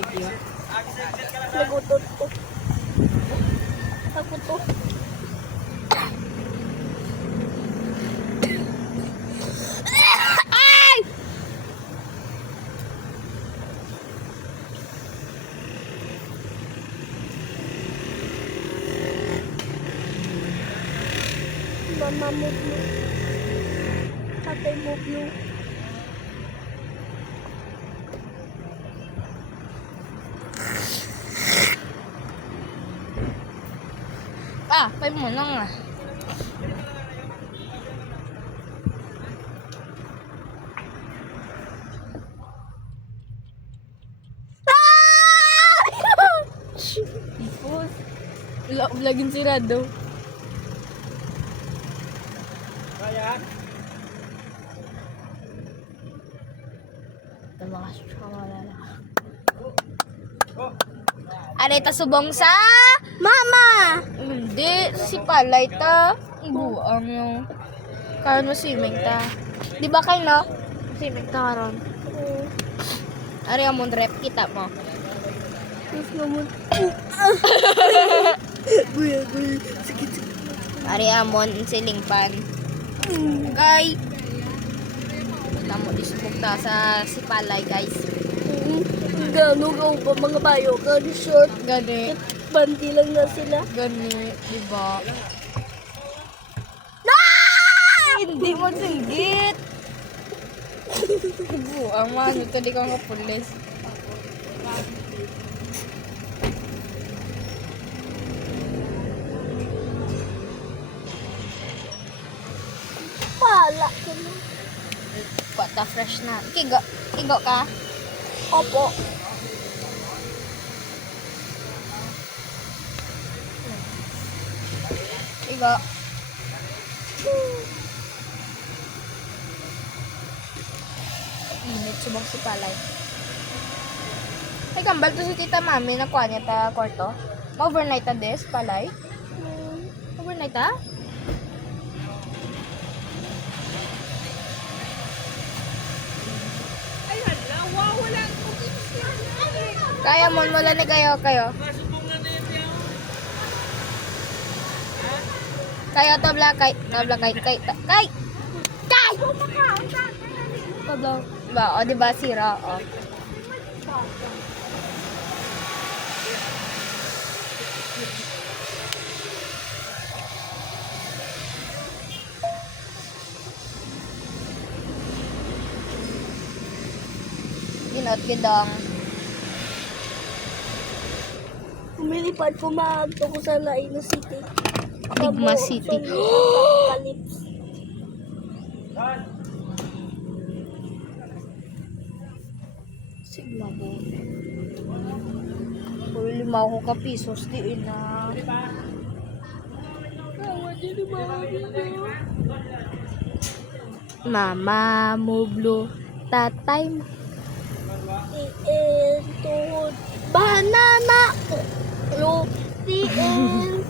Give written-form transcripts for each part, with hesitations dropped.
video. Nagutot ko. Ako to. Ay! Mama mo blue. Tatay mo blue. May mo lang ah. Ipos. Vlogin si Rado. Ayan. Tumakas siya malala. Areta subong sa Mama! hindi si Palay ta. Buang yung karon mo swimming ta. Di ba kayo no? Swimming ta karon. Ari amon rep kita mo. Yes, naman. Buya. Sakit. Ari amon siling pan. Okay. Tamo disubog ta sa si Palay guys. Gano ka ba mga bayo ka ni short? Gani. Bandi lang na sila. Gani, di ba? Hindi mo singgit. Buang man, ito di ka kapulis. Pala ka na. Pata fresh na. Igo ka? Opo. Igo. Init subong si Palay. Ay, kambal to si Tita Mami. Nakuha niya ta kwarto. Ma-overnight ta des, Palay? Overnight ta? Kaya mo wala ni kayo. Kayo tabla kay. Tabla. Ba, o di ba sira o. Ginot gidong. Umilipad po maagto ko sa Laino City. Digma City. Calypso. Sigma po. Uy, 5 ko ka pisos di na. Mama mo blue, tatay mo. Tuhod. Banana. Ulo.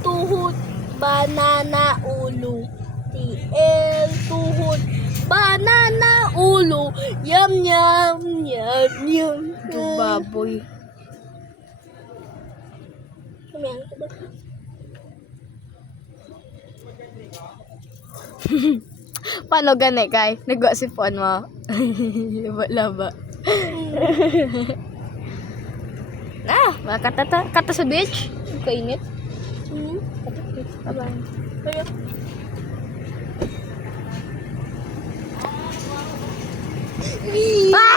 Tuhod. Banana ulo. Tuhod. Banana ulo. Yum. Ito baboy. Kumain ko ba? Paano gani kay? Nagwa si phone mo. Laba. Kata sa beach. Kainit. Kata sa beach. Bye-bye. Kaya. Ah!